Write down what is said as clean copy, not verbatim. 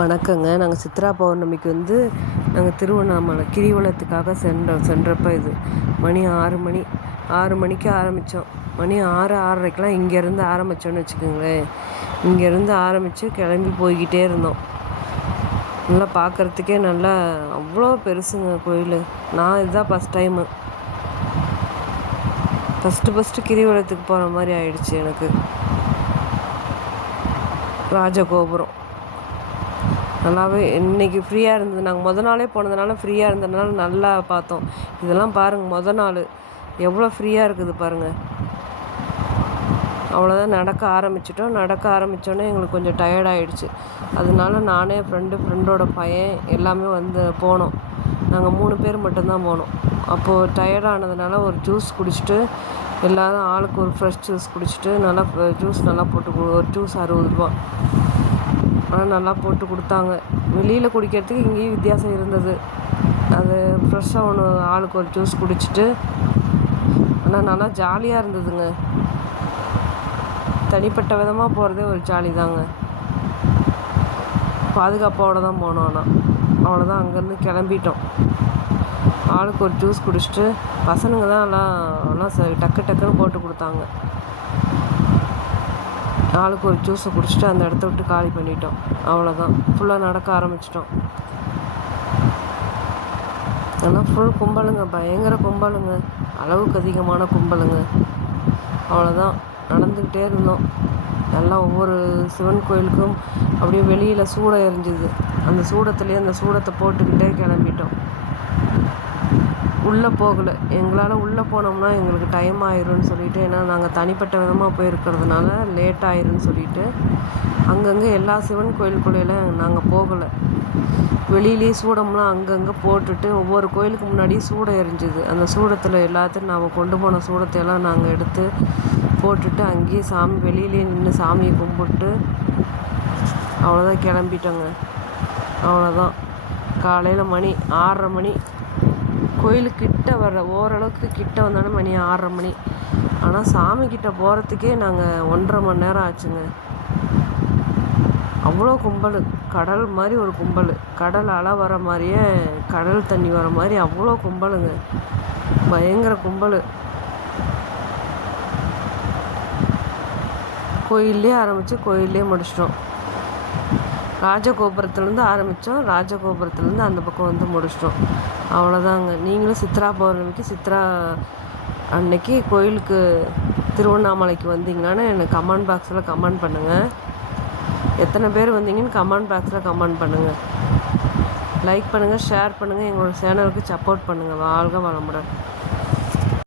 வணக்கங்க. நாங்கள் சித்ரா பௌர்ணமிக்கு நாங்கள் திருவண்ணாமலை கிரிவலத்துக்காக சென்றப்போ இது மணி 6 மணி 6 மணிக்கு ஆரம்பித்தோம். மணி 6 6:30க்கெலாம் இங்கேருந்து ஆரம்பித்தோன்னு வச்சுக்கோங்களேன். இங்கேருந்து ஆரம்பித்து கிளம்பி போய்கிட்டே இருந்தோம். நல்லா பார்க்குறதுக்கே நல்லா அவ்வளோ பெருசுங்க கோயில். நான் இதுதான் ஃபஸ்ட்டு கிரிவலத்துக்கு போகிற மாதிரி ஆயிடுச்சு எனக்கு. ராஜகோபுரம் நல்லாவே இன்றைக்கி ஃப்ரீயாக இருந்தது. நாங்கள் நாளே போனதுனால ஃப்ரீயாக இருந்ததுனால நல்லா பார்த்தோம். இதெல்லாம் பாருங்கள், நாள் எவ்வளோ ஃப்ரீயாக இருக்குது பாருங்கள். அவ்வளோதான் நடக்க ஆரம்பித்தோன்னே எங்களுக்கு கொஞ்சம் டயர்டாகிடுச்சு. அதனால நானே ஃப்ரெண்டோட பையன் எல்லாமே போனோம். நாங்கள் 3 பேர் மட்டும்தான் போனோம். அப்போது டயர்டானதுனால ஒரு ஜூஸ் குடிச்சிட்டு எல்லோரும் ஆளுக்கு ஒரு ஃப்ரெஷ் ஜூஸ் குடிச்சிட்டு ஜூஸ் நல்லா போட்டு ஒரு ஜூஸ் 60 ரூபா. ஆனால் நல்லா போட்டு கொடுத்தாங்க. வெளியில் குடிக்கிறதுக்கு இங்கேயும் வித்தியாசம் இருந்தது. அது ஃப்ரெஷ்ஷாக ஒன்று ஆளுக்கு ஒரு ஜூஸ் குடிச்சிட்டு ஆனால் நல்லா ஜாலியாக இருந்ததுங்க. தனிப்பட்ட விதமாக போகிறதே ஒரு ஜாலி தாங்க. பாதுகாப்போடு தான் போனோம். ஆனால் அவ்வளோதான், அங்கேருந்து கிளம்பிட்டோம். ஆளுக்கு ஒரு ஜூஸ் குடிச்சிட்டு பசங்க தான் எல்லாம் டக்குன்னு போட்டு கொடுத்தாங்க. ஆளுக்கு ஒரு ஜூஸை குடிச்சிட்டு அந்த இடத்த விட்டு காலி பண்ணிட்டோம். அவ்வளோதான், ஃபுல்லாக நடக்க ஆரம்பிச்சிட்டோம். ஆனால் ஃபுல் கும்பலுங்க, பயங்கர கும்பலுங்க, அளவுக்கு அதிகமான கும்பலுங்க. அவ்வளோதான், நடந்துக்கிட்டே இருந்தோம். நல்லா ஒவ்வொரு சிவன் கோயிலுக்கும் அப்படியே வெளியில் சூடம் எரிஞ்சுது. அந்த சூடத்தை போட்டுக்கிட்டே கிளம்பிட்டோம். உள்ளே போகலை. எங்களால் உள்ளே போனோம்னா எங்களுக்கு டைம் ஆயிரும்னு சொல்லிவிட்டு, ஏன்னா நாங்கள் தனிப்பட்ட விதமாக போயிருக்கிறதுனால லேட் ஆயிரும்னு சொல்லிவிட்டு அங்கங்கே எல்லா சிவன் கோயிலுக்குள்ளேயும் நாங்கள் போகலை. வெளியிலேயே சூடம்லாம் அங்கங்கே போட்டுட்டு ஒவ்வொரு கோயிலுக்கு முன்னாடியும் சூடம் எரிஞ்சுது. அந்த சூடத்தில் எல்லாத்தையும் நாம் கொண்டு போன சூடத்தையெல்லாம் நாங்கள் எடுத்து போட்டுட்டு அங்கேயே வெளியிலேயே நின்று சாமியை கும்பிட்டு அவ்வளோதான் கிளம்பிட்டோங்க. அவ்வளோதான், காலையில் மணி 6:30 மணி. கோயிலுக்கிட்ட ஓரளவுக்கு கிட்ட வந்தோடனே மணி 6:30 மணி. ஆனால் சாமிக்கிட்ட போகிறதுக்கே நாங்கள் 1.5 மணி நேரம் ஆச்சுங்க. அவ்வளோ கும்பல், கடல் மாதிரி ஒரு கும்பல். கடல் அலை வர மாதிரியே, கடல் தண்ணி வர மாதிரி அவ்வளோ கும்பலுங்க, பயங்கர கும்பல். கோயிலே ஆரம்பித்து கோயிலே முடிச்சிட்டோம். ராஜகோபுரத்துலேருந்து ஆரம்பித்தோம். ராஜகோபுரத்துலேருந்து அந்த பக்கம் முடிச்சிட்டோம். அவ்வளோதாங்க. நீங்களும் சித்ரா பௌர்ணமிக்கு அன்னைக்கு கோயிலுக்கு திருவண்ணாமலைக்கு வந்தீங்கன்னான்னு எனக்கு கமெண்ட் பாக்ஸில் கமெண்ட் பண்ணுங்கள். எத்தனை பேர் வந்தீங்கன்னு கமெண்ட் பாக்ஸில் கமெண்ட் பண்ணுங்கள். லைக் பண்ணுங்கள், ஷேர் பண்ணுங்கள், எங்களோட சேனலுக்கு சப்போர்ட் பண்ணுங்கள். வாழ்க வளமுடன்.